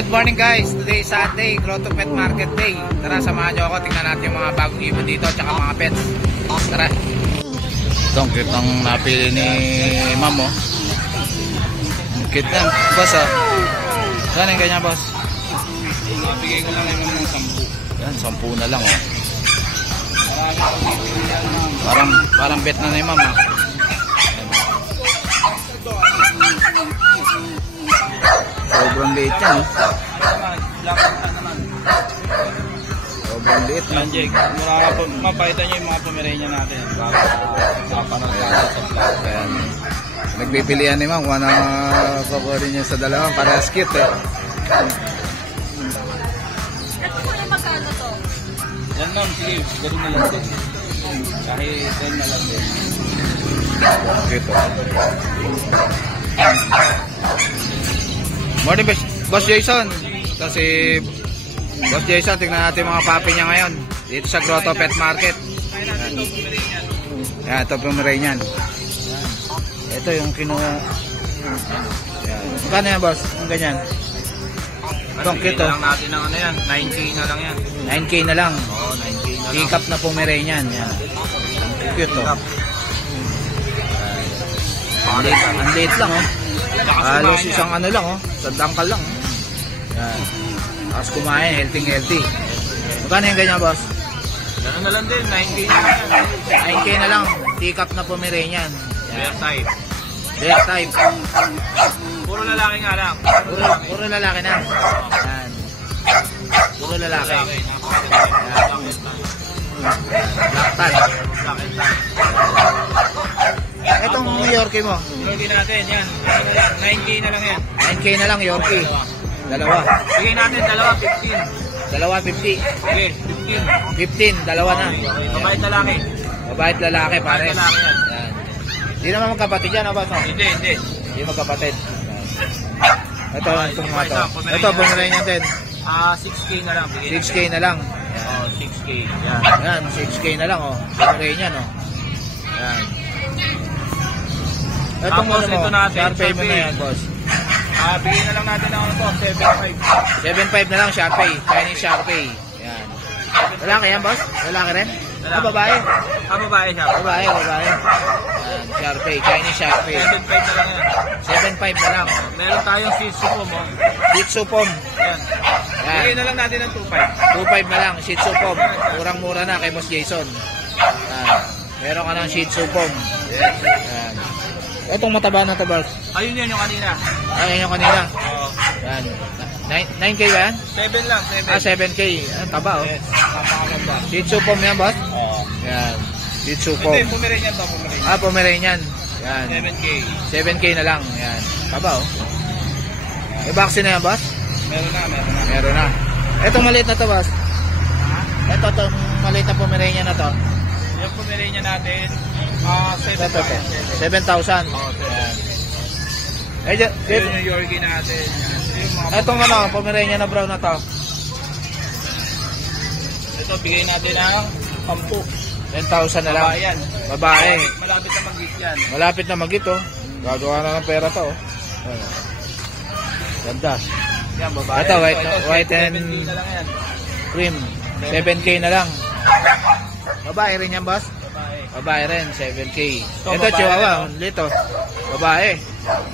good morning guys. Today is Sunday, Grotto Pet Market Day. Tara, samahan nyo ako. Tingnan natin yung mga bagong ibon dito at saka mga pets. Tara. Ito, ang cute ng napili ni ma'am, oh. Ang cute yan. Boss, oh. Saan yung ganyan, boss? Bigay ko lang naman ng 10. Yan, 10 na lang, oh. Parang bet na ni ma'am, oh. Sobrang liit yan, oh. Sobrang liit na. Jake, mapakita nyo yung mga Pomeranian natin. Ayan. Nagpipilian ni ma'am kung ano kukunin niya sa dalawang. Parehas cute, eh. Magkano to? Yan ma'am, sige, ganun na lang din. Kahit 10 na lang din. Cute, oh. Morning, Boss Jason. Kasi Boss Jason, tingnan natin mga papi niya ngayon dito sa Grotto Pet Market. Yan, ito Pomeranian. Ito yung kinuha. Yan. Magkano yan, boss? Ang ganyan. Itong cute, oh. Lang natin ng ano yan, 9K na lang yan. 9K na lang. Oo, 9K na lang. Teacup na Pomeranian. Yan. Cute, oh. Ang late lang, oh. Halos isang ano lang, oh. Sa dangkal lang, oh. Yan. Tapos kumain, healthy. Magkano yung ganyan, boss? Ganun na lang din, 9K na lang yan. 9K na lang. Teacup na Pomeranian. Bear type. Bear type. Puro lalaki nga lang. Puro lalaki na. Yan. Puro lalaki. Laktan. Etong Yorkie mo. Yorkie natin, yan. Ano na yan, 9K na lang yan. 9K na lang Yorkie. Dalawa. Bigay natin dalawa, 15. Dalawa 50. Okay, 15, 15. dalawa na. Mabait lalaki. Mabait lalaki, pare. Mabait lalaki yan. Yan. Hindi naman magkapatid yan, ba? Hindi. Hindi magkapatid. Ito, itong mga to. Ito, Pomeranian din. 6K na lang. 6K na lang. Oh, 6K. Yan. Yan, 6K na lang, oh. Pomeranian, oh. Yan. Itong Tapos, ano mo, ito natin, Sharpei mo na Sharpei. yan, boss. Bigyan na lang natin ng ano to, 7.5. 7.5 na lang, Sharpei. Chinese Sharpei. Yan. Lalaki yan, boss? Lalaki rin? Ah, babae. Babae siya. Babae. Yan, Sharpei. Chinese Sharpei. 7.5 na lang yan. 7.5 na lang. Meron tayong Shih Tzu po mo. Shih Tzu Pom. Yan. Yan. Bigyan na lang natin ng 2.5 2.5. na lang, Shih Tzu Pom. Murang-mura na kay Boss Jason. Yan. Meron ka ng Shih Tzu Pom. Yan. Itong mataba na to, boss. Ayun yan yung kanina. Ayan yung kanina. Oo. Yan. 9K ba yan? 7 lang, 7. 7K. Ang taba, oh. Yes. Napakaganda. Shih Tzu Pom yan, boss? Oo. Yan. Shih Tzu Pom. Hindi, Pomeranian to, Pomeranian. Pomeranian. Yan. 7K. 7K na lang. Yan. Taba, oh. May vaccine na yan, boss? Meron na. Meron na. Itong maliit na to, boss. Itong maliit na Pomeranian na to. Yung Pomeranian natin, 7,000. 7,000. Oo, 7. Yun Yung Yorkie natin. Yung mga Itong ano, Pomeranian na brown na to. ito, bigay natin ng 10. 10,000 na lang. Babae yan. Babae. Malapit na mag-hit yan. Malapit na mag-ito. Gagawa na ng pera to. Ayan. Ganda. Yan, babae. Ito, white and 7K na lang yan. cream. 7K na lang. Babae rin yan, boss? Babae. Babae rin, 7K. Ito, babae chihuahua. rin, Lito. Babae.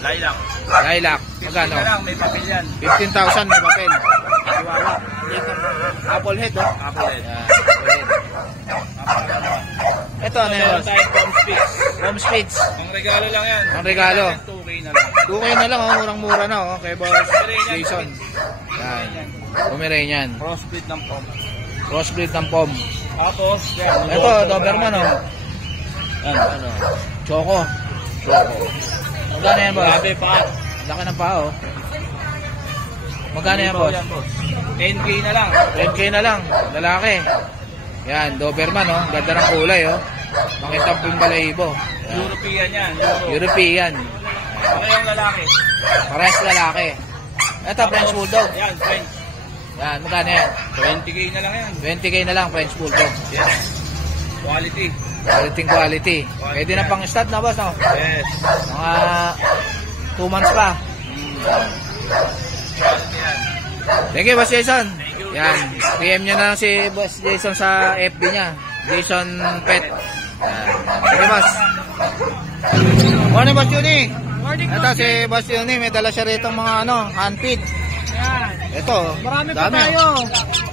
Lilac. Lilac. 15 Magkano? na lang, may papel yan. 15,000 may papel. Chihuahua. Apple head, oh. Apple head. Ayan, apple head. Ito, ano yan, Meron boss? tayong Palm Spits. Home speeds. Ang regalo lang yan. Ang regalo. 2K na lang. 2K na lang, oh. Murang-mura na, oh. Kay boss Pomeranian. Jason. Yan. Pomeranian. Crossbreed ng pom. Crossbreed ng pom. Tapos, yan. Ito, Doberman, oh. Yan, ano. Choco. Magkano yan, boss? Grabe pa. Laki ng paa, oh. Magkano yan, boss? 10K na lang. 10K na lang. Lalaki. Yan, Doberman, oh. Ganda ng kulay, oh. Makitab yung balahibo. Yan. European yan. European. Ano yung lalaki? Parehas lalaki. Ito, French Bulldog. Yan, French. Yan, magkano yan? 20K na lang yan. 20K na lang, French Bulldog. Yes. Quality. Quality. Pwede na pang stud na, boss, no? Yes. Mga 2 months pa. Quality yan. Thank you, Boss Jason. Yan. PM nyo na lang si Boss Jason sa FB niya. Jason Pet. Yan. Thank you, Boss. Morning, Boss Juni. Morning, Ito si Boss Juni. May dala siya rito mga hand feed. Ayan. Ito. Marami pa tayo.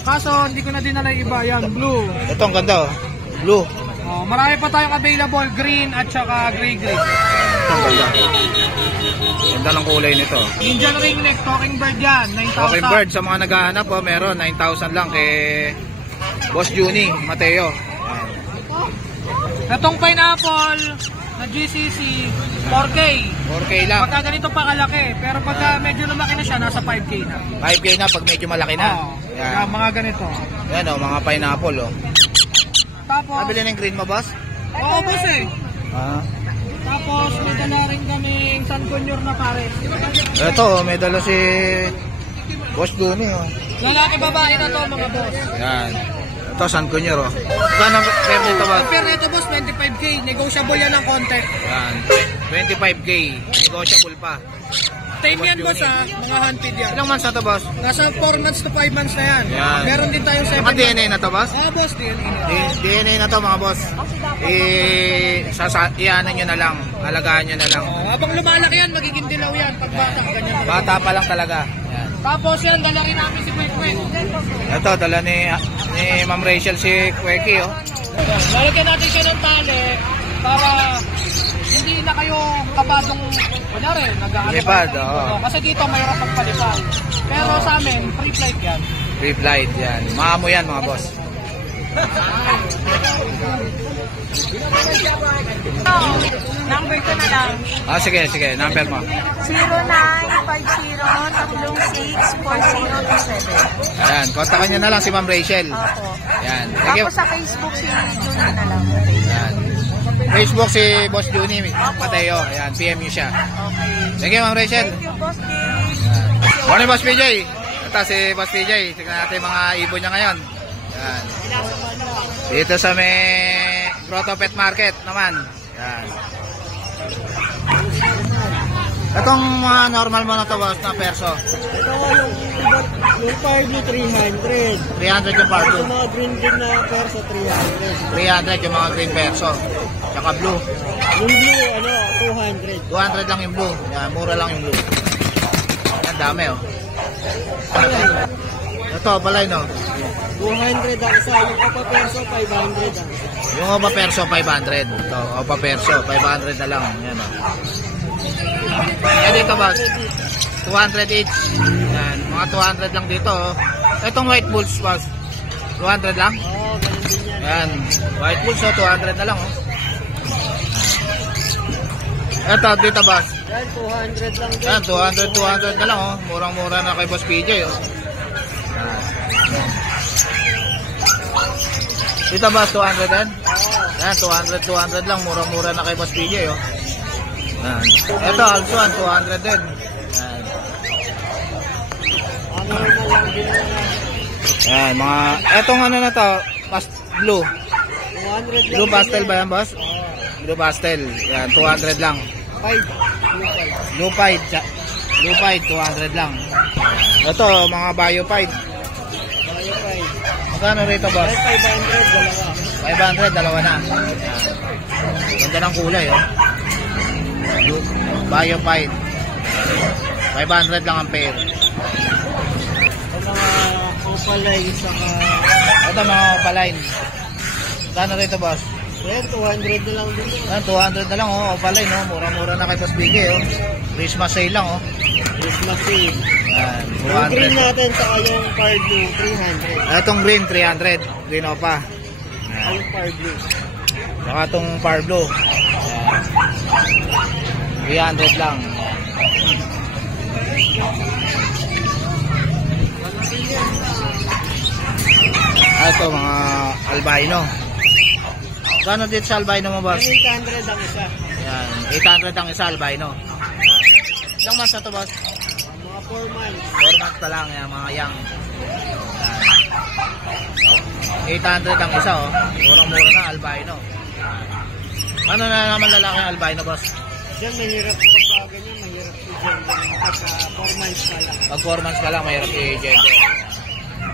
Kaso hindi ko na dinala yung iba. Yan, blue. Ito ang ganda. Blue. Oh, marami pa tayong available. Green at saka gray-gray. Ito ang ganda. Ganda ng kulay nito. Indian ringneck, talking bird yan. 9,000. Okay, bird. Sa mga naghahanap po, meron 9,000 lang kay Boss Juni Mateo. Itong pineapple na GCC, 4K. 4K lang. Pagka ganito pa kalaki. Pero pagka medyo lumaki na siya, nasa 5K na. 5K na pag medyo malaki na. Oo. Yan. Mga ganito. Yan o, mga pineapple o. Tapos, Nabili ng green mo, boss? oo, boss eh. Ah. Tapos, may dala rin kaming San Conyor na pare. Ito, may dala si Boss Juni o. Lalaki babae na to mga boss. Yan. Ito, San Conyor o. Saan ang pair nito, boss? Ang pair nito boss, 25K. Negotiable yan ng konti. Yan. 25K. Negotiable pa. Time yan boss ha, mga hunted yan. Ilang months na to, boss? Nasa 4 months to 5 months na yan. Yan. Meron din tayong 7 Mga DNA na to, boss? Ah boss, DNA. DNA na to, mga boss. Iyanan nyo na lang. Alagaan nyo na lang. Oh, habang lumalaki yan, magiging dilaw yan. Pag bata, ganyan. Bata pa lang talaga. Yan. Tapos yan, dala rin namin si Kwek. Ito, dala ni Ma'am Rachel si Kweki, oh. Lalagyan natin siya ng tali para hindi na kayo kabadong kunyari, Lipad, oo. Kasi dito mayroon pang palipad. Pero sa amin, free flight yan. Free flight, yan. Maamo yan, mga boss. Number ko na lang. Ah, sige, sige. Number mo. 0950-64027. Ayan, kontakan nyo na lang si Ma'am Rachel. Opo. Ayan. Thank you. Tapos sa Facebook si Juni na lang. Ayan. Facebook si Boss Juni Mateo. Ayan, PM nyo siya. Okay. Thank you, Ma'am Rachel. Thank you, Boss Jay. Ayan. Morning, Boss PJ. Ito si Boss PJ. Tignan natin mga ibon niya ngayon. Ayan. Dito sa may Grotto Pet Market naman. Ayan. Itong mga normal mo na to, boss, na perso. Ito nga yung Pardo 300. 300 yung Pardo. Yung mga green na perso 300. 300 yung mga green perso. Tsaka blue. Yung blue, 200. 200 lang yung blue. Yan, mura lang yung blue. Yan, dami, oh. Ito, balay, no? 200 ang isa. Yung opa perso, 500 ang isa. Yung opa perso, 500. Ito, opa perso, 500 na lang. Yan, oh. Yan dito, boss. 200 each. Yan, mga 200 lang dito, oh. Itong white bulls, boss. 200 lang? Oo, ganun din yan. Yan, white bulls, oh, 200 na lang, oh. Ito, dito, boss. Yan, 200 lang din. Yan, 200 na lang, oh. Murang-mura na kay Boss PJ, oh. Dito, boss, 200 yan? Yan, 200 lang. Murang-mura na kay Boss PJ, oh. Yan. Ito, also, 200 din. Yan. Ano na lang din yan. Yan, mga, etong ano na to, blue. 200 lang. Blue pastel din ba yan, boss? Blue pastel. Yan, 200 lang. 5. Blue pied, 200 lang. Ito, mga biopide. Bayo 5. Magkano rito, boss? 500, dalawa. 500, dalawa na. Ganda ng kulay, oh. Biopide. 500 lang ang pair. Ang mga opalay, saka... Ito, mga opaline. Magkano rito, boss? Yan, 200 na lang din. Yan, 200 na lang, oh. Opaline, oh. Mura-mura na kay Boss BG, oh. Christmas sale lang, oh. Christmas sale. Yan, Yung green 200. natin, saka yung Pardo 300. Itong green, 300. Green opa. Ang Pardo. Saka itong Par Blue. Yan. 300 lang. Ito, mga albino. Gano'n dito sa albino mo, boss? 800 ang isa. Yan, 800 ang isa albino. Ilang months na to, boss? Mga 4 months. 4 months pa lang, yan, mga young. Yan. 800 ang isa, oh. Murang-mura na, albino. Ano na naman lalaki ang albino, boss? Diyan, mahirap pagka ganyan, mahirap i-gender kapag 4 months pa lang. Pag 4 months pa lang, mahirap i-gender.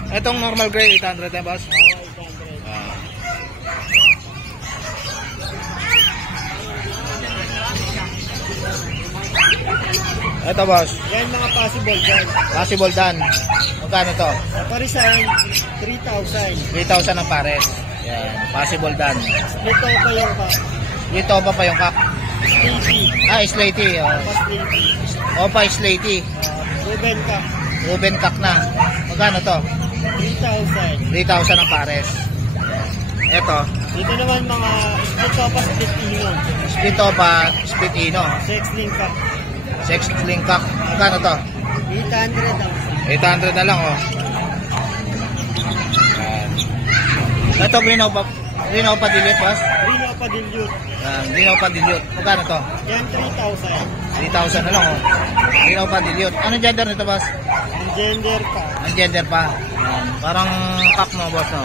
Itong normal gray, 800 na boss? Oo, 800. Ah. Ito boss, Yan mga possible dyan. possible dan. Magkano to? Sa Parisan, 3,000. 3,000 ang pares. Yan, possible dan. Dito pa yung pa. Dito pa pa yung kak. Slaty. Ah, Slaty. Oh. Pa Slaty. Opa, Slaty. Ruben ka. Ruben kak na. Magkano to? 3,000. 3,000 ang pares. Ito, Dito naman mga split pa split ino. split opa, split ino. Sex link ka. Sex link kak. Magkano to? 800 ang 800 na lang oh. Yan. Ito, green opa dilute boss. Rino pa dilute. Yan, green opa dilute. Magkano to? Yan 3,000. 3,000 na lang oh. Green opa dilute. Ano gender nito boss? Ang gender ka. Ang gender pa. Yan. Parang kak mo boss no.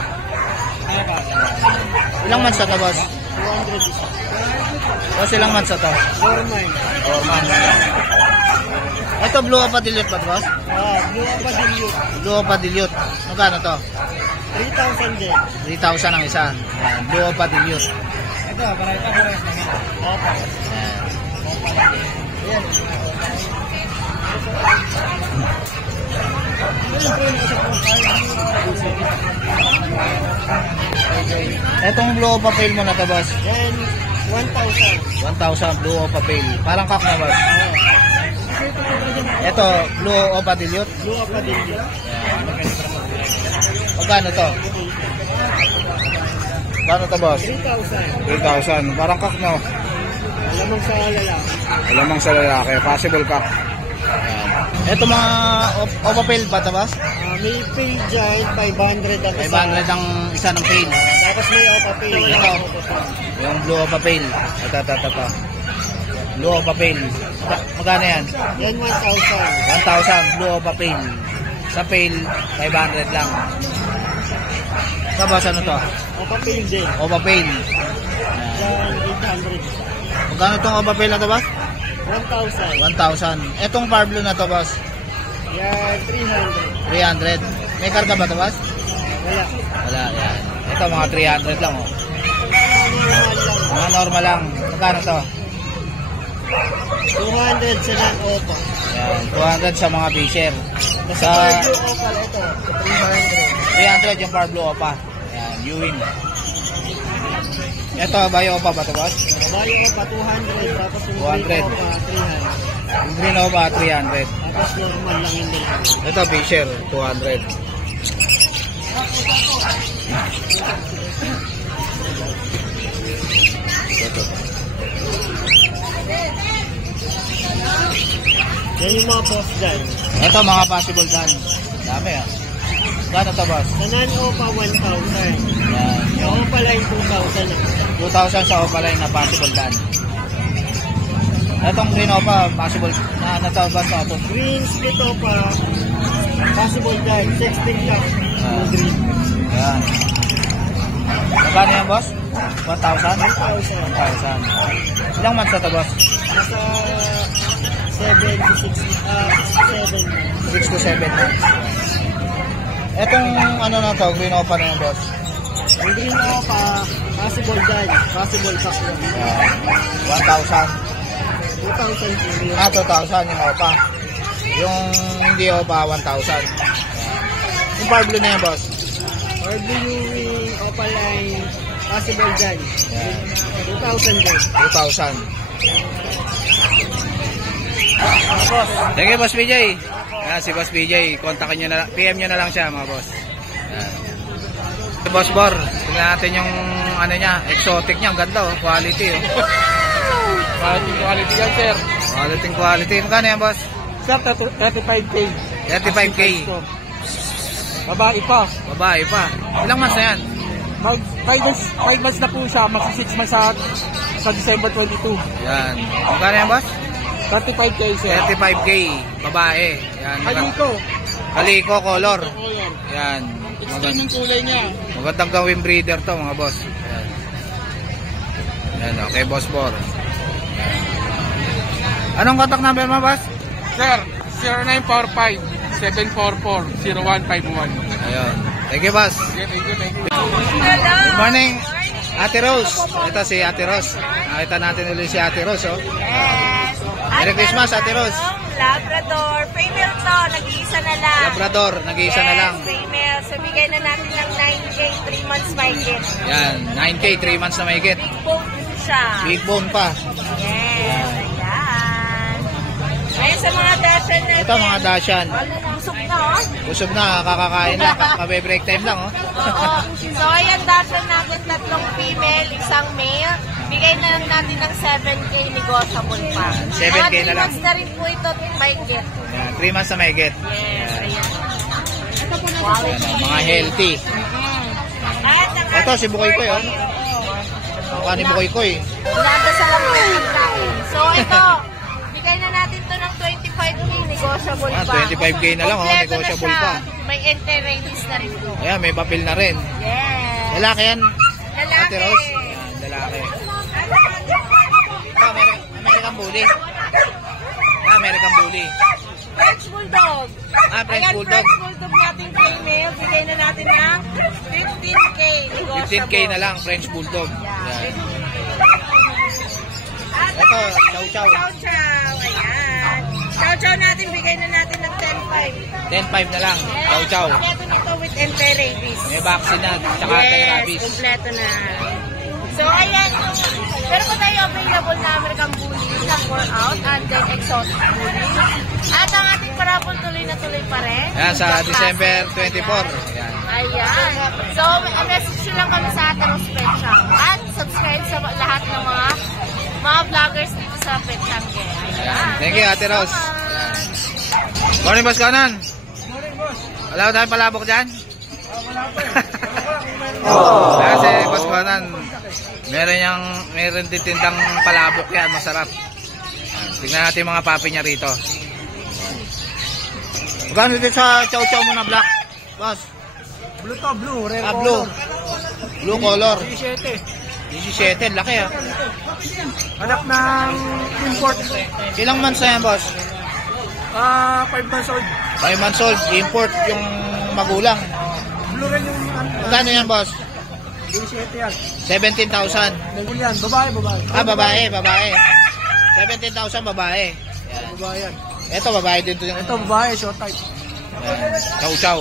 Ilang months na to boss? 200 isa. Boss, ilang months na to? 4 months. 4 months. Ito, blue opa dilute ba to boss? Blue pa dilute. Blue opa dilute. Magkano to? 3,000 din. 3,000 ang isa. Yan. Blue opa dilute. Ito, pares. Opa. Yan. Yan. Etong blue opa pale mo na to boss? Yan, 1,000. 1,000 blue opa pale. Parang kak na boss. Ito, blue opa dilute. Blue pa dilute. Magkano to? Magkano to boss? 3,000. 3,000. Parang kak no? Alamang sa lalaki. Alamang sa lalaki. Possible kak. Ito mga opa pale ba to boss? May pay dyan, 500 at 500 ang isa ng pale. Tapos may opa pay. Ito. Yung blue opa pale. Ito. Blue opa pale. Magkano yan? Yan 1,000. 1,000 blue opa pale. Sa pale, 500 lang. Sa boss, ano to? Opa pay din. Opa pale. Yan, 800. Magkano itong opa pale na to boss? 1,000. 1,000. Etong par blue na to boss? Yan, 300. 300. May karga ba to boss? Wala. Wala, yan. Ito mga 300 lang oh. Normal lang. Mga normal lang. Magkano to? 200 sa non-opa. Yan, 200 sa mga fisher. Sa blue opa, ito, 300. 300 yung par blue opa. Yan, Ewing. Ito, bayo opa ba to boss? Bayo opa, 200. Tapos yung 200. green opa, 300. Yung green opa, 300. Tapos normal lang yung nila. Ito, fisher, 200. Yan yung mga boss dyan. Ito, mga possible dan. Dami ah. Gano to boss? Sa non-opa, 1,000. Yan. Sa opa line, 2,000 lang. 2,000 sa opaline na possible dan. Itong green opa, possible na ano to boss na ito? Green split opa, possible dyan. 16 lang. Green. Yan. Magkano yan boss? 1,000? 1,000. 1,000. Ilang months na to boss? Nasa 7 to 6, 7. 6 to 7 months. Etong ano na to, green opa na yan boss? Ang green opa, possible dyan. Possible pack lang. 1,000. 2,000 kilo. 2,000 yung opa. Yung hindi opa, 1,000. Yung par blue na yan boss? Or viewing opa line, possible dyan. Yan. 2,000 dyan. 2,000. Sige, Boss BJ. Ayan, si Boss BJ. Kontakin nyo na lang. PM nyo na lang siya, mga boss. Ayan. Si Boss Bor. Tingnan natin yung ano niya. Exotic niya. Ang ganda, oh. Quality, oh. Quality yan, sir. Quality. Magkano yan, boss? Sir, 35K. 35K. Babae pa. Babae pa. Ilang months na yan? 5 months na po siya. Magsi 6 months sa December 22. Yan. Magkano yan, boss? 35K, sir. 35K. Babae. Yan. Aliko. Kaliko color. Yan. Extreme yung kulay niya. Magandang gawin breeder to, mga boss. Yan. Yan, okay, Boss Bor. Anong contact number mo, boss? Sir, 0945-744-0151. Ayun. Thank you, boss. Thank you. Good morning, Ate Rose. Ito si Ate Rose. Nakita natin ulit si Ate Rose, oh. Yes. Merry Christmas, Ate Rose. Labrador. Female to. Nag-iisa na lang. Labrador, nag-iisa na lang. Female. So, bigay na natin ng 9K, 3 months may gift. Yan, 9K, 3 months na mahigit. Big bone din siya. Big bone pa. Yes. Ayan. Ngayon sa mga dashan natin. Ito, mga Dashan. Busog na, oh. Busog na, kakakain na. Kabe-break time lang, oh. Oo. So, ayan, dashan natin 3 female, 1 male. Bigay na lang natin ng 7K, negotiable pa. 7K na lang. 3 months na rin po ito, may gift. Yan, 3 months na mahigit. Yes, ayan. Yan, oh, mga healthy. At ang Ito, si Bukoy Koy, oh. Mukha ni Bukoy Koy. Nadasal lang natin. So, ito, bigay na natin to ng 25K, negotiable Ah, pa. 25K na lang, oh, Kompleto negotiable na siya. pa. May enter-release na rin po. Ayan, may papel na rin. Yes. Lalaki yan. Lalaki. Ate Rose. Yan, lalaki. Ito, American Bully. Ah, American Bully. French Bulldog. Ah, French Ayan, Bulldog. French Bulldog natin female. Bigay na natin ng 15K, negotiable. 15K na lang, French Bulldog. Yan. Ito, Chow Chow. Chow Chow. Ayan. Chow Chow natin, bigay na natin ng 10.5. 10.5 na lang, Chow Chow. Kompleto nito with anti-rabies. May vaccine na, tsaka anti-rabies. Kompleto na. So, ayan. Pero pa tayo available na American Bully na 4 out and then exotic bully. At ang ating parapol tuloy na tuloy pa rin. Yan, sa December 24. Yan. Ayan. So, message nyo lang kami sa ating Pet Shop. At subscribe sa lahat ng mga vloggers dito sa Pet Shop. Yan. Thank you, Ate Rose. Morning, Boss Conan. Wala tayong palabok dyan? Kaya si Boss Conan, meron din tindang palabok yan, masarap. Tignan natin yung mga papi niya rito. Magkano dito sa Chow Chow mo na black? Boss? Blue to, blue. Rare Blue. Blue color. 17. 17, laki ah. Anak ng import. Ilang months na yan, boss? 5 months old. 5 months old, import yung magulang. Blue rin yung Magkano yan, boss? 17 yan. 17,000. Nagul yan. Babae. Ah, babae. 17,000 babae. Babae yan. Ito, babae din to yung Ito, babae. Short type. Chow Chow.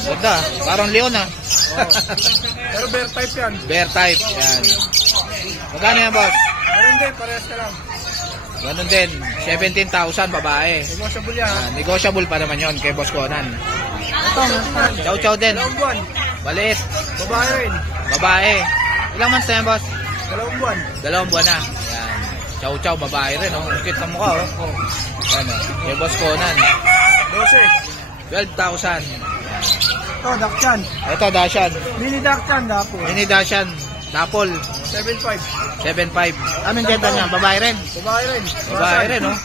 Ganda, parang leon ah. Pero bear type yan. Bear type, yan. Magkano yan, boss? Meron din, parehas ka lang. Ganun din, 17,000 babae. Negotiable yan. Negotiable pa naman yon kay Boss Conan. Ito, meron. Chow Chow din, Dalawang buwan. baliit, Babae rin. babae. Ilang months na yan, boss? 2 buwan. 2 buwan na. Yan. Chow Chow, babae rin, oh. Ang cute ng mukha, oh. Yan, oh. Kay Boss Conan. 12,000. Ito, Dachshund. Ito, Dashan. Mini Dachshund, dapo. Mini Dashan. Dapol. 7.5. 7.5. Anong ganda niya? Babae rin. Babae rin. Babae rin, oh.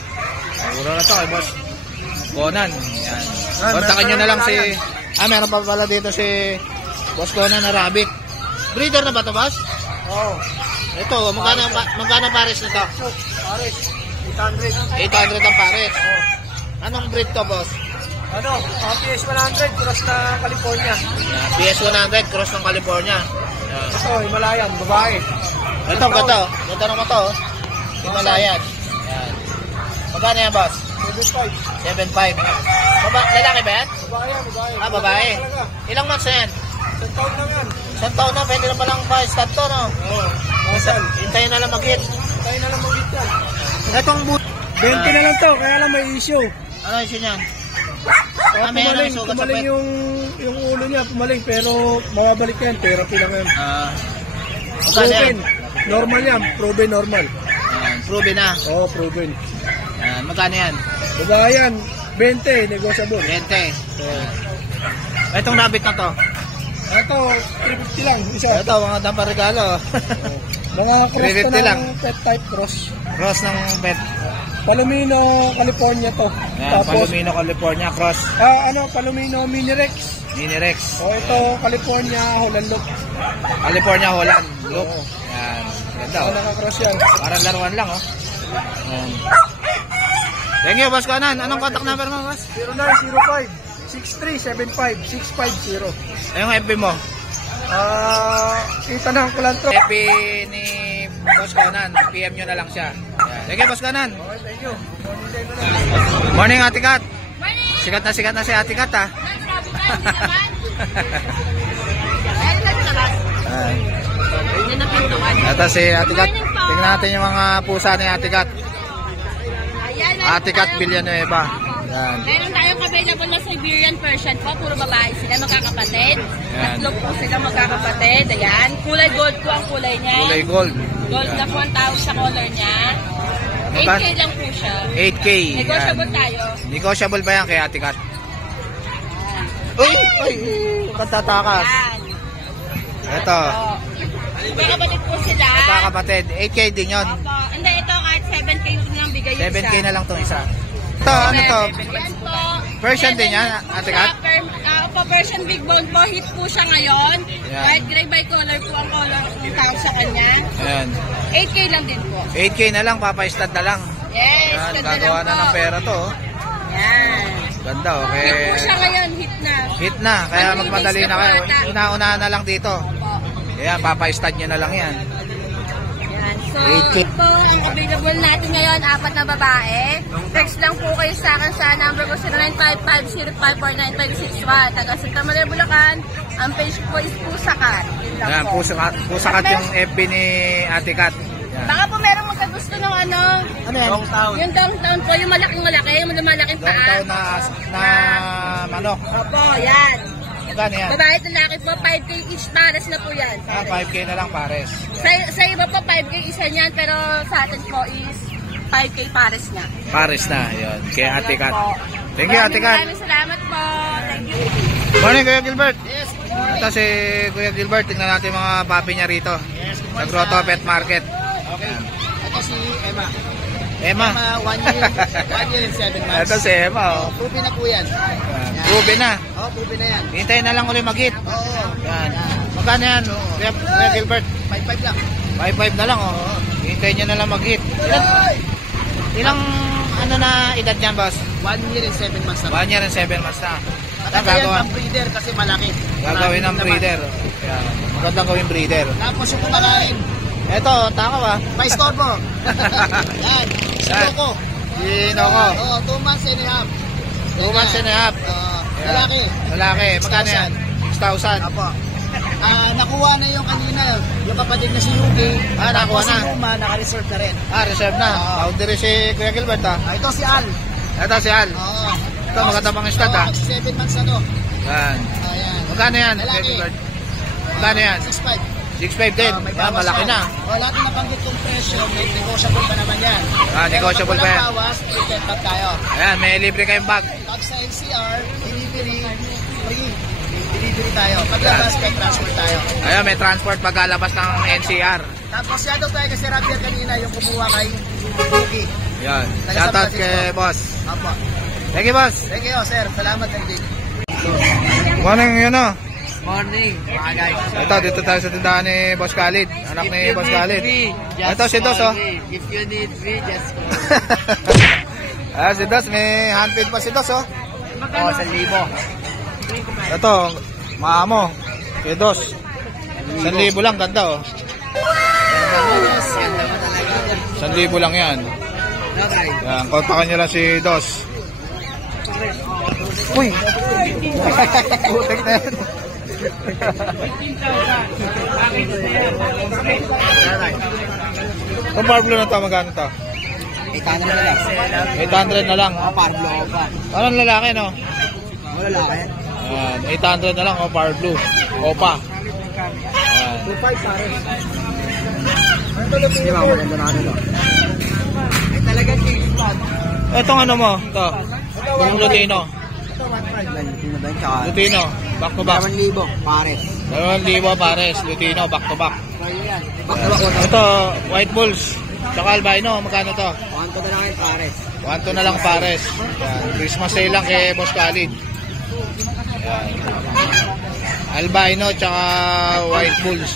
Mura na to kay Boss Conan. Yan. Kontakin nyo na lang si... meron pa pala dito si Boss Conan na rabbit. Breeder na ba to, boss? Oo. Ito, magkano pares nito? Pares. 800. 800 ang pares. Anong breed to, boss? PS 100, cross na California. PS 100, cross ng California. Yan. Ito, Himalayan, babae. Ito, ganda. Ganda naman to. Himalayan. Yan. Magkano yan, boss? 7.5. 7.5. Lalaki ba yan? Babae yan, babae. Ah, babae. Ilang months na yan? 10 taon lang yan. Isang taon na, pwede na palang pa-stud to, no? Oo. Nasal. Hintayin na lang mag-hit. Tayo na lang mag-hit yan. Itong boot. 20 na lang to, kaya lang may issue. Ano yung niyan? May Pumaling, sugat sa pumaling pet. yung ulo niya, pumaling. Pero mababalik yan, therapy lang yan. Magkano yan? Proven. Normal yan, proven normal. Proven na. Oo, proven. Magkano yan? Babae yan, 20, negotiable. 20. Itong rabbit na to. Ito, 350 lang, isa. Ito, mga dampang regalo. Mga cross 350 to ng lang. pet type cross. Cross ng pet. Palomino, California to. Yan, Palomino, California, cross. Palomino Mini Rex. Mini Rex. O ito, California Holland Look. California, Holland. Look. Oo. Yan. Ganda, oh. Nakakross yan. Parang laruan lang, oh. Yan. Thank you, boss Conan. Anong contact number mo, boss? 0905-6375-650. Ayong FB mo? Itanong ko lang to. FB ni Boss Conan. PM nyo na lang siya. Ayan. Thank you, boss Conan. Okay, thank you. Morning, Ate Kat. Morning! Sikat na si Ate Kat, ha? Yan ang pintuan. Ito si Ate Kat. Tingnan natin yung mga pusa ni Ate Kat. Ayan, Ate Kat Villanueva. Yan. meron tayong available na Siberian Persian po. Puro babae sila, magkakapatid. Ayan. Tatlo po sila magkakapatid. Ayan. Kulay gold po ang kulay niya. Kulay gold. Gold na po ang tawag sa color niya. 8K lang po siya. 8K. Negotiable Yan. tayo. Negotiable ba yan kay Ate Kat? Uy! Uy! Katatakas. Ayan. Ito. Oh. Magkakapatid po sila. Magkakapatid. 8K din yun. Opo. Hindi, ito kahit 7K yung bigay yung 7K isa. na lang itong isa. Ito, ano to? Ayan po. Version din yan, Ate Kat? Opo, version big bone po. Hit po siya ngayon. Ayan. Kahit gray by color po ang color ng tawag sa kanya. Ayan. 8K lang din po. 8K na lang, papa-stud na lang. Yes, Yan, ganda gagawa lang na po. ng pera to. Oh. Yan. Ganda, okay. Hit po siya ngayon, hit na. Hit na, kaya Ano, magmadali release na na kayo. po ata. Una-una na lang dito. Opo. Ayan, papa-stud nyo na lang yan. Yan. So, 8K. ito ang available natin ngayon, 4 na babae. Text lang po kayo sa akin sa number ko 0955-0549561. Taga Santa Maria, Bulacan. Ang page ko is Pusakat. Yun lang Ayan, po. pusakat yung FB ni Ate Kat. Ayan. Baka po merong magkagusto ng ano, Ano yan? yung downtown po, yung malaking-malaki, yung lumalaking Doon paa. tayo na manok. Opo, yan. Magkano yan? Babae at lalaki po, 5K each pares na po yan. Ah, 5K na lang pares. Sa iba po, 5K isa niyan, pero sa atin po is 5K pares niya. Pares na, yun. Kay Ate Kat. Thank you, Ate Kat. Maraming salamat po. Thank you. Morning, Kuya Gilbert. Ito si Kuya Gilbert. Tingnan natin yung mga papi niya rito. Sa Grotto Pet Market. Okay. Ito si Emma. Emma. 1 year and 7 months. Ito si Emma. Oh. Proven na po yan. Ruben na. Proven na yan. Hintayin na lang ulit mag-hit. Oo. Yan. Magkano yan? Kuya Gilbert? 5-5 lang. 5-5 na lang. Oh. Hintayin nyo na lang mag-hit. Ilang ano na edad niyan, boss? 1 year and 7 months na. 1 year and 7 months na. At yan ang breeder kasi malaki. Gagawin ng breeder. Yan. Magandang gawin breeder. Tapos yung kumakain, Eto, takaw ah. may storbo. Yan. Si Yan. Coco. Sinoko. Oo, 2 months and a half. 2 months and a half. Yan. Lalaki. Lalaki. Magkano yan? 6,000. Apo. Nakuha na yung kanina, yung kapatid na si Yuki. Nakuha Tapos na. si Luma, naka-reserve na rin. Reserve na. Boundary si Kuya Gilbert ah. Ito si Al. Ito si Al. Oo. Ito, maganda pang stud ah. 7 months na to. Yan. Ayan. Magkano yan, Kuya Lalaki. Gilbert? Magkano yan? 6.5. 6,500 din. May Yan, bawas malaki yan. na. Lahat na nabanggit kong presyo, may negotiable pa naman yan. Negotiable pa yan. Pero pag walang bawas, i-get up tayo. Ayan, may libre kayong bag. Pag sa NCR, delivery, free. Delivery tayo. Paglabas, may transfer tayo. Ayan, may transport pagkalabas ng NCR. Tapos shadow tayo kasi Rabier kanina yung kumuha kay Yuki. Yan. Shoutout kay boss. Apo. Thank you, boss. Thank you, sir. Salamat din. Morning, yun o. Morning, mga guys. Ito, dito tayo sa tindahan ni Boss Khalid. Anak ni Boss Khalid. Ito, si Dos, oh. If you need free, just call. Si Dos, may handfeed pa si Dos, oh. 1,000. Ito, maamo. Si Dos. 1,000 lang, ganda, oh. 1,000 lang yan. Yan, kontakan nyo lang si Dos. Uy! Putik na yan. Itong Parblo na to, magkano to? 800 na lang. 800 na lang. Parblo ko pa. Parang lalaki, no? Lalaki. 800 na lang, oh, Parblo. Opa. Ayan. 2.5 pare. Hindi ba maganda na ano? Talagang case plan. Itong ano mo? Ito. Yung Lutino. Ito 1.5 lang. Lutino ba yun? Tsaka Lutino. Back to back. 2,000 pares. 2,000 pares. Lutino. Back to back. Back to back. Ito, White Bulls. Tsaka albino. Magkano to? 1 to na lang yung pares. 1 na lang pares. Yan. Christmas sale lang kay Boss Khalid. Yan. Albino tsaka White Bulls.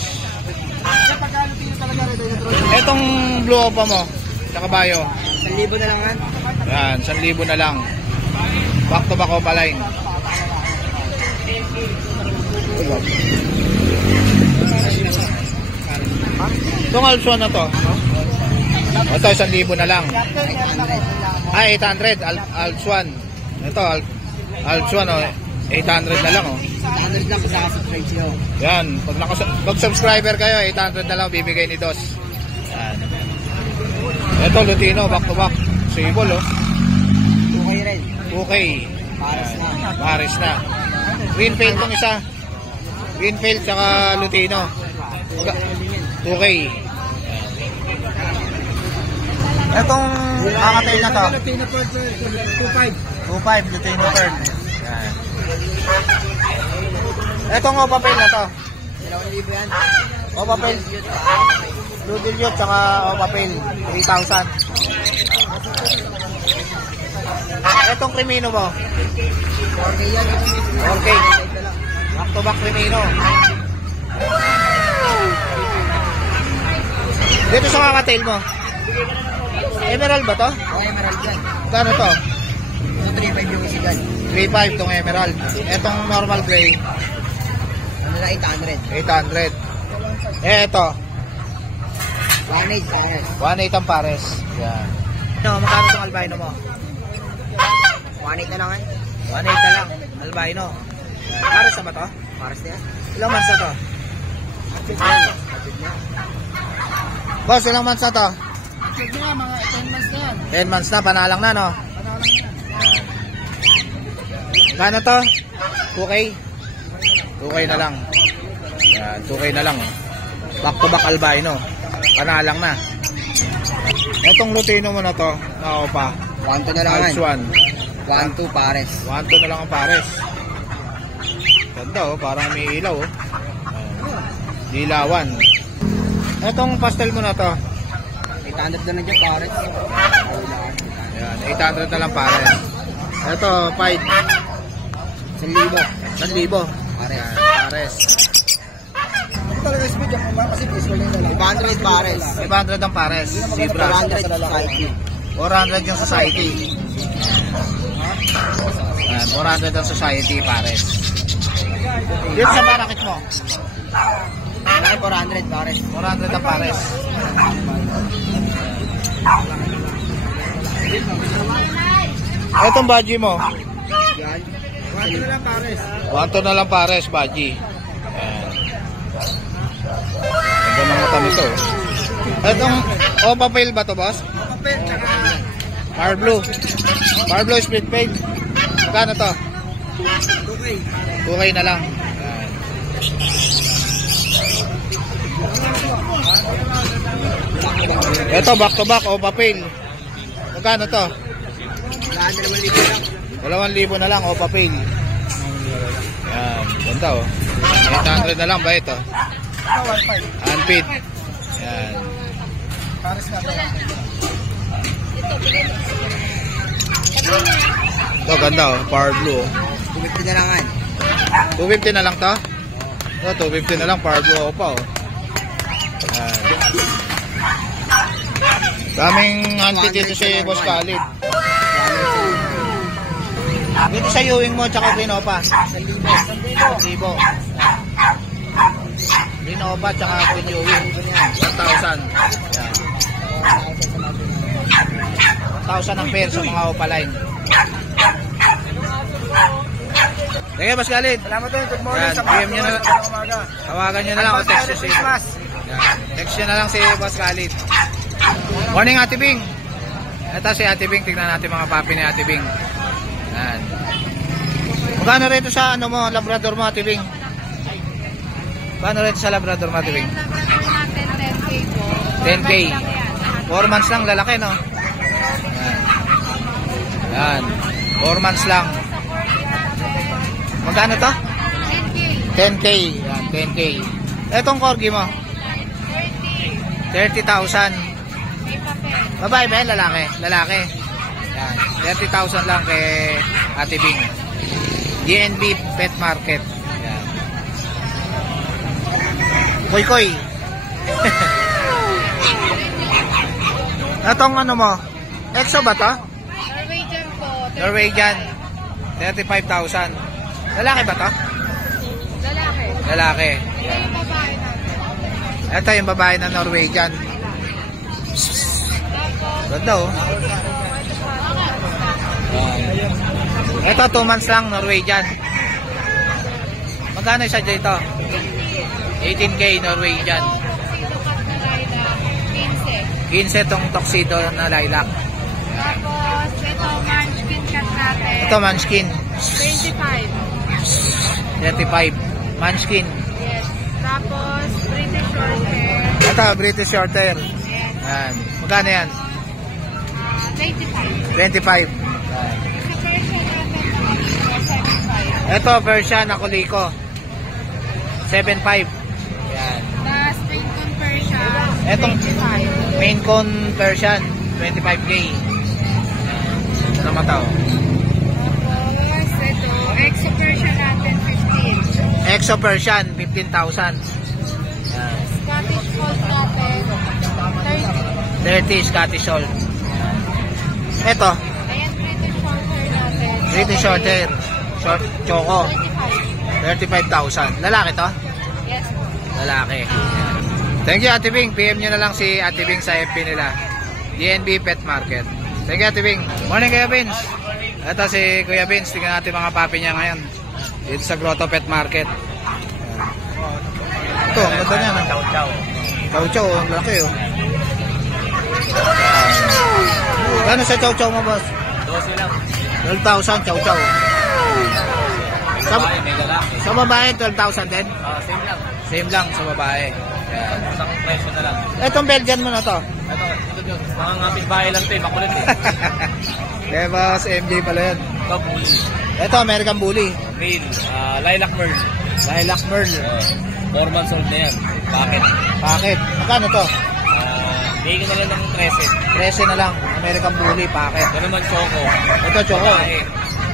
Etong blue opa mo. Tsaka bayo. 1,000 na lang yan. Yan, 1,000 na lang. Back to back opaline. Itong Alps 1 na to. Ito, 1,000 na lang. 800. Alps 1. Ito, Alps 1, oh. 800 na lang, oh. 100 lang sa subscribe nyo. Yan. Pag subscriber kayo, 800 na lang bibigay ni Dos. Yan. Ito, Lutino, back to back. Sable, oh. Okay rin. Okay. Pares na. Pares na. Greenfield tong isa. Greenfield tsaka Lutino. 2K. Etong kakatail na to. Lutino Pearl, 2.5 Lutino Pearl. Yan. Etong Opapel na to. 2,000 yan. Opapel. Blue Dilute tsaka Opapel. 3,000. Etong Crimino mo. 4K yan. 4K. Back to back Crimino. Dito sa kakatail mo. Emerald ba to? Okay, Emerald yan. Gano to? 235 yung isigan. 3.5 tong Emerald. Etong normal gray. Ano na 800? 800. Eto. 1.8 pares. 1.8 ang pares. Yan. No, magkano tong albino mo? 1.8 na lang yan. 1.8 na lang. Albino. Yan. Pares na ba to? Pares na yan. Ilang months na to? Atid na yan. Atid na. Boss, ilang months na to? Atid na yan, mga 10 months na yan. 10 months na, panalang na, no? Gano to? 2K? 2K na lang. Yan, 2K na lang, oh. Back to back albino. Panalang na. Etong Lutino mo na to, na pa. 1.2 na lang Alps yan. 1. 1.2 pares. 1.2 na lang ang pares. Ganda, oh, parang may ilaw, oh. Dilawan. Etong pastel mo na to. 800 na lang dyan pares. Yan, 800 na lang pares. Ito, 5. 1,000. 1,000. Pares. Yan, pares. Ito talaga speed yan. Kasi peaceful yung lalaki. 500 pares. 500 ang pares. Zebra. 400 sa lalaki. 400 yung society. Yan, 400 ang society pares. Dito sa barakit mo. Lalaki 400 pares. 400 ang pares. Etong baji mo. Yan. 1.2 na lang pares. 1 na lang pares, baji. Ayan. Ganda ng mata nito. Etong Opapel ba to, boss? Papel, tsaka Power Blue. Power Blue split fade. Magkano to? 2K. 2K na lang. Ito, back to back, Opapel. Magkano to? 2,000 na lang, Opapel. Yan, ganda, oh. 800 na lang ba ito? 1.5. Unpaid. Yan. Pares na to. Ito, ganda, oh. Power Blue, oh. 250 na lang yan. 250 na lang to? Ito, 250 na lang, Power Blue ako pa, oh. Yan. Daming unpaid dito si Boss Khalid. Dito sa Ewing mo, tsaka Grinopa. 1,000. Grinopa, tsaka Ewing. 1,000. Yan. 1,000 ang pair sa mga opaline. Sige, Boss Khalid. Salamat din. Good morning Yan, sa PM nyo na, umaga. tawagan nyo na lang o text nyo si text nyo na lang si Boss Khalid. Morning, Ate Bing. Ito si Ate Bing. Tignan natin mga papi ni Ate Bing. Yan. Magkano rito sa ano mo, Labrador mo, Ate Bing? Magkano rito sa Labrador mo, Ate Bing? 10K po. 10K. 4 months lang, lalaki, no? Yan. 4 months lang. Magkano to? 10K. Yan, 10K. Etong corgi mo? 30,000. Babae ba yan? Lalaki? Lalaki. Yan. 30,000 lang kay Ate Bing. DNB Pet Market. Yan. Koy-koy. Etong ano mo? Exo ba to? Norwegian. 35,000. Lalaki ba to? Lalaki. Lalaki. Yan yung babae natin. Ito yung babae na Norwegian. Ganda oh. Ito 2 months lang Norwegian. Magkano isa dito? 18K Norwegian. 15 tong tuxedo na lilac. Tapos, ito, munchkin cat natin. Ito munchkin. 25. 35. Munchkin. Yes. Tapos, British short hair. Ito British Shorthair. Yes. Yan. Magkano yan? 25. 25. Sa Persian natin, 75. Ito Persian na kuliko. 75. Yan. Tapos, Maine Coon Persian, Etong 25. Maine Coon Persian 25K. Ito naman tao. Tapos, ito, Exo Persian natin, 15. Exo Persian 15,000. Yan. Scottish Fold natin, 30 Scottish Fold. Ito 30. Ayan, British Short hair natin. British Shorthair short choco 25. 35,000. Lalaki to? Yes po. Lalaki. Thank you Ate Bing. PM nyo na lang si Ate Bing sa FB nila. DNB Pet Market. Thank you Ate Bing. Morning Kuya Vince. Ito si Kuya Vince. Tingnan natin mga papi niya ngayon. Dito sa Grotto Pet Market. Ito, ang ganda niya. Chow chow. Ang laki oh. Gano'n sa chow chow mo boss? 12 lang. 12,000 chow chow. Sa, Babae, may lalaki. sa babae 12,000 din? Same lang. Same lang sa babae. Yan. Isang presyo na lang. Etong Belgian mo na to. Ito yun. Mga ngapit bahay lang ito eh. Makulit eh. Kaya boss, MJ pala yan. Ito, bully. Ito, American Bully. Male. Lilac Merl. Lilac Merl. 4 months old na yan. Bakit? Packet. Magkano to? Bigyan na lang ng 13. 13 na lang. American Bully, packet. Ito naman Choco. Ito, Choco.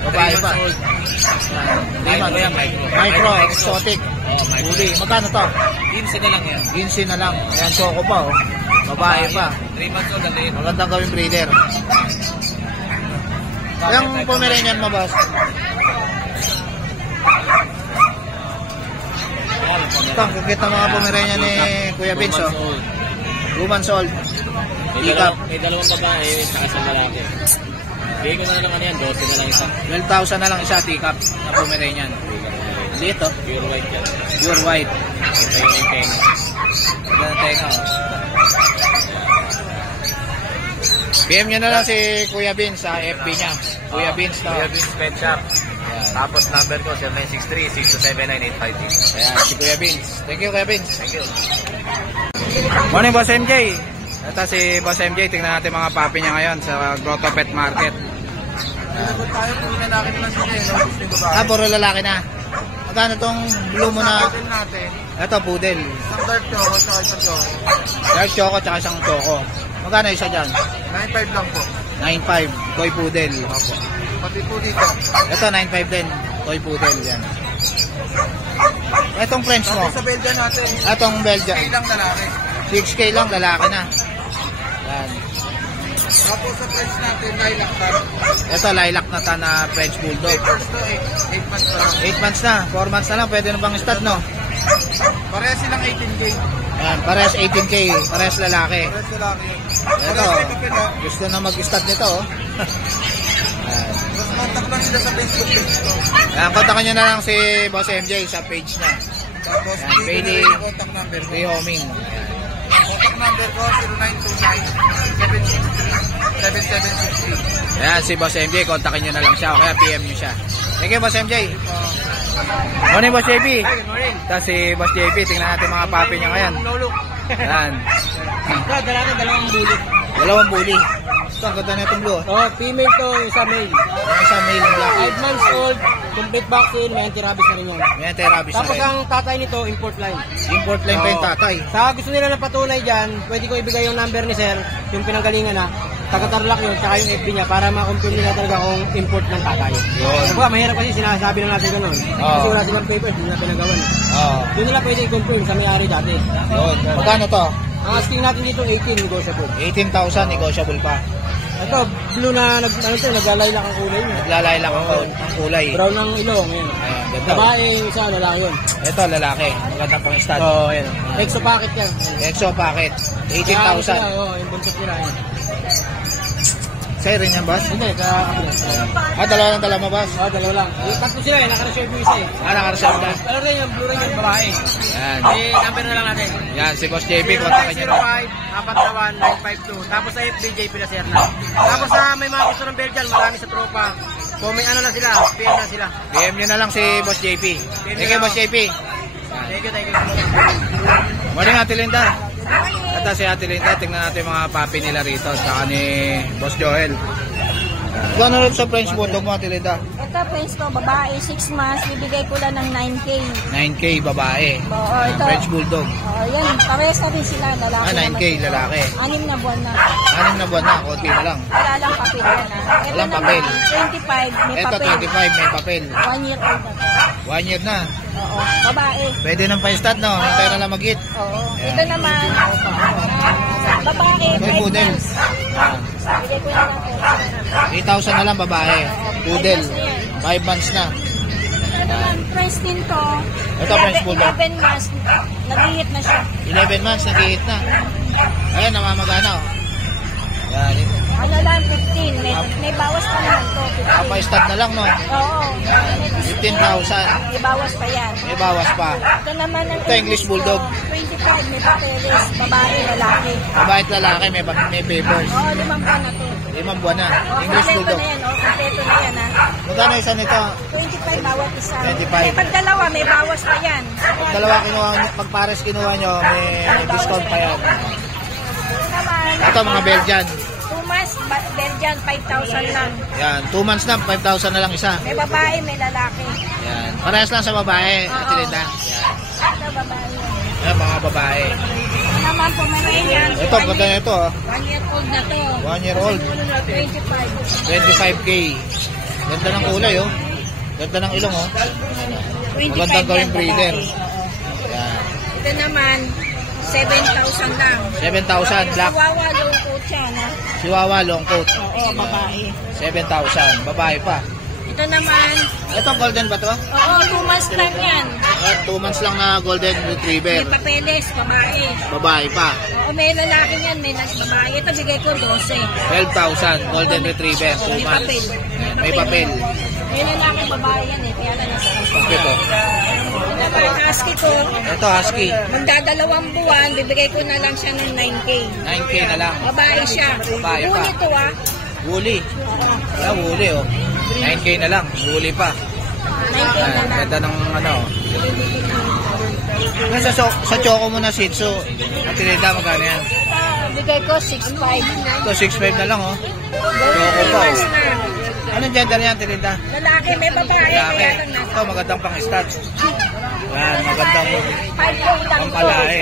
Babae 3 pa. months old. Micro, yan, micro, exotic. Bully. Magkano to? 15 na lang yan. 15 na lang. Ayan, Choco pa oh. Babae pa. 3 months old. Ano yun? Magandang gawing breeder. Yung Pomeranian mo, boss? Ito, ang kagit ng mga Pomeranian ni Kuya Vince, oh. 2 months old. May dalawang babae sa isang lalaki. Bigyan ko na lang ano yan, 12 na lang isa. 12,000 na lang isa, teacup na Pomeranian. Dito, Pure white yan. pure white. Ito yung tenga. Ganda ng tenga, oh. PM nyo na lang si Kuya Vince sa FB niya. Kuya Vince, no? Kuya Vince Pet Shop. Tapos number ko 0963-627-9856. Ayan, si Kuya Vince. Thank you, Kuya Vince. Thank you. Morning, Boss MJ. Ito si Boss MJ. Tingnan natin mga papi niya ngayon sa Grotto Pet Market. Puro lalaki na. Magkano tong blue mo na? Ito, poodle. Dark choco tsaka isang choco. Magkano isa dyan? 9.5 lang po. 9.5. Toy poodle. Pati po dito. Ito, 9.5 din. Toy poodle yan. Itong French mo. Sa Belgian natin, Itong Belgian. ilang lalaki. 6K lang, lalaki na. Yan. Tapos sa price natin, lilac tar. Ito, lilac na tan na French Bulldog. Papers to 8 months pa lang. 8 months na, 4 months na lang, pwede na bang start, no? Parehas silang 18K. Yan, parehas 18K, parehas lalaki. Parehas lalaki. Ito, Parehas pipino. gusto na mag-start nito, oh. Tapos contact lang sila sa Facebook page ko. Yan, kontakan nyo na lang si Boss MJ sa page na. Tapos Yan, dito na Bailey. yung contact number ko. Rehoming. Contact number ko 0929-7763. Yan, si Boss MJ, kontakin nyo na lang siya, o kaya PM nyo siya. Thank you, Boss MJ. Morning, Boss JB. Ito si Boss JB, tingnan natin mga papi niya ngayon. Yan. Dalawang bully. Dalawang bully. Ito, ang ganda na itong blue. Oh, female to, isa male. Isa male and black. 5 months old, complete vaccine, may anti-rabies na rin yan. May anti-rabies na Tapos rin. ang tatay nito, import line. Import line pa yung tatay. Sa gusto nila ng patunay dyan, pwede ko ibigay yung number ni sir, yung pinanggalingan na, taga-Tarlac yun, tsaka yung FB niya, para ma-confirm nila talaga kung import ng tatay. Yun. Diba, mahirap kasi sinasabi lang natin ganun. Kasi wala silang paper, hindi na pinagawan. Oo. Doon nila pwede i-confirm sa may-ari dati. Yun. Magkano to? Ang asking natin dito, 18 negotiable. 18,000, negotiable pa. Ito, blue na naglalay lang ang kulay niya. Lalay lang ang kulay. Brown ng ilong, yan. Ayan, ganda. Babae, isa, lalaki yun. Ito, lalaki. Maganda pang stud. Oo, yan. Exo packet yan. Exo packet. 18,000. Oo, yung buntot nila yan. Sa'yo rin yan, boss? Hindi, Dalawa lang dala mo, boss? dalawa lang. Tatlo sila eh, naka-reserve yung isa eh. Nakareserve na. Pero rin yung blue rin yung babae. Yan. Number na lang natin. Yan, si Boss JP. Kontakin nyo na. 0905-41952. Tapos sa FB, JP na sir na. Tapos sa may mga gusto ng Belgian, marami sa tropa. Kung may ano na sila, PM na sila. DM nyo na lang si Boss JP. Thank you, Boss JP. Thank you. Morning, Ate Linda. Ito si Ate Linda. Tingnan natin yung mga papi nila rito. Saka ni Boss Joel. Gano'n rin sa French Bulldog mo, Ate Linda? Ito, friends ko, babae, 6 months, bibigay ko lang ng 9K. 9K, babae. Oo, ito. French Bulldog. Yan, parehas na rin sila, lalaki. 9K, lalaki. 6 na buwan na. 6 na buwan na, konti na lang. Wala lang papel yan, ha. Ito Walang papel. naman, 25, may Ito, papel. 25, may papel. 1 year old na to. 1 year na. Oo, babae. Pwede nang pa-stat, no? May pera lang mag-hit. Oo. Ito naman, babae, Toy 5 poodle. months. Bigay ko lang ng 8,000 na lang, babae. Poodle. 5 months na. Ito naman, French din to. Ito, French Bulldog. 11 months, nag-hit na siya. 11 months, nag-hit na. Ayan, namamagana, oh. Yan. Ano lang, 15. May bawas pa naman to. 15. Pa-stat na lang, no? Oo. 15,000. May bawas pa yan. May bawas pa. Ito naman ang Ito, English Bulldog. 25, may papeles. Babae, lalaki. Babae at lalaki, may papers. Oo, 5 pa na to. 5 buwan na. Oo, English kompleto Bulldog. na yan. Oo, kompleto na yan, ha. Magkano isa nito? 25 bawat isa. 25. Pag dalawa, may bawas pa yan. Pag dalawa kinuha, pag pares kinuha nyo, may discount pa yan. Ito naman. Ito, mga Belgian. 2 months, Belgian, 5,000 lang. Yan, 2 months na, 5,000 na lang isa. May babae, may lalaki. Yan. Parehas lang sa babae, Ate Oo. Linda. Ito, babae. Yan, mga babae. Ito naman, Pomeranian. Ito, ganda na ito, oh. 1 year old na to. 1 year old. 25. 25K. Ganda ng kulay, oh. Ganda ng ilong, oh. 25 Magandang gawing yan, breeder. babae. Oo. Yan. Ito naman, 7,000 lang. 7,000, black. Chihuahua, long coat siya, no? Chihuahua, long coat. Oo, babae. 7,000. Babae pa. Ito naman, Ito, golden ba to? oo, 2 months lang yan. 2 months lang na golden retriever. May papeles, babae. Babae pa. Oo, may lalaki yan, may babae. Ito, bigay ko 12. 12,000. Golden retriever. 2 May months. papel. May papel. May lalaki, babae yan eh, kaya lang nasa aso. Ito. Ito naman, husky ko, Ito, husky. magdadalawang buwan, bibigay ko na lang siya ng 9K. 9K na lang. Babae siya. Babae pa. Uli to ah. Woolly. Woolly, oh. 9K na lang. Woolly pa. 9K na Ayan, lang. ganda ng ano. Sa choco mo na Shih Tzu. At tinida, magkano yan? Ito, bigay ko 6'5". Ito, 6'5 na lang, oh. Choco pa, oh. Anong gender yan, Tilinda? Lalaki, may babae, Lalaki. kaya lang nasa. Ito, magandang pang-stats. Yan, magandang 5K lang to. pampalae.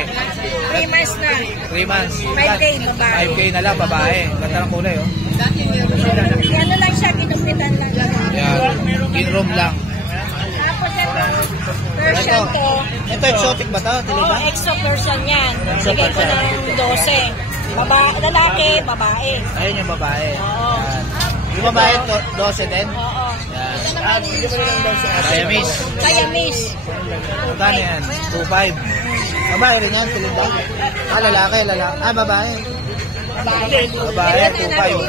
3 months na. 3 months. 5K, babae. 5K na lang, babae. Ganda ng kulay, oh. Ano lang siya, kinupitan lang. Yan, in-room lang. Tapos ito, Persian to. Ito, exotic ba ito, Oo, Tilinda? extra Persian yan. Extra Bigay ko Persian. ng 12. Lalaki, babae. Ayun yung babae. Oo. Yan. Yung babae, 12 din. Oo. Yan. Ito naman, Siamese. Siamese. Magkano yan? 2.5. Babae rin yan, Tilinda. Lalaki. Babae. Babae, 2.5.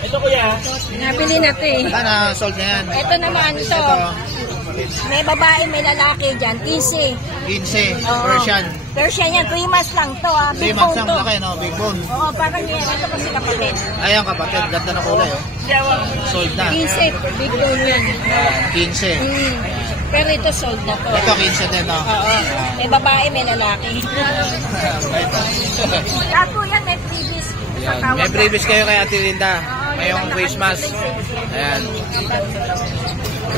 Ito kuya. Nabili na to eh. Sold na yan. Ito naman to. May babae, may lalaki dyan. 15. 15. Oo. Persian. Persian yan. 3 months lang to ah. 3 months lang laki, no? Big bone. Oo, parang yan. Ito kasi kapatid. Ayan kapatid, ganda na kulay, oh. Sold na. 15. Big bone yan. 15. Pero ito sold na to. Ito 15 din, no? Oo. May babae, may lalaki. Ako yan, may previous. Yan. May previous kayo kay Ate Linda. Ngayong Christmas. Ayan.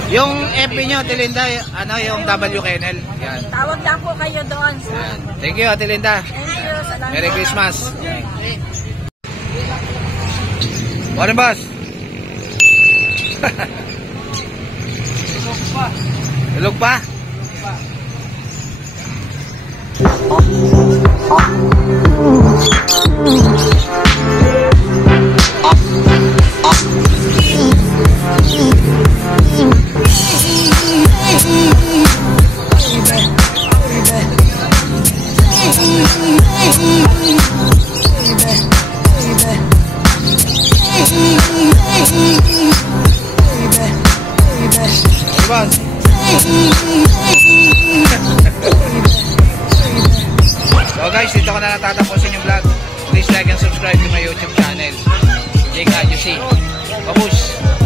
Yung FB nyo, Ate Linda, ano, yung W Kennel. Yan. Tawag lang po kayo doon. Yan. Thank you, Ate Linda. Thank you. Salamat. Merry Christmas. Morning, boss. Ilog pa? Oh. Diba? So guys, dito ko na natatapusin yung vlog. Please like and subscribe to my YouTube channel. Jake Adjusi. Babush!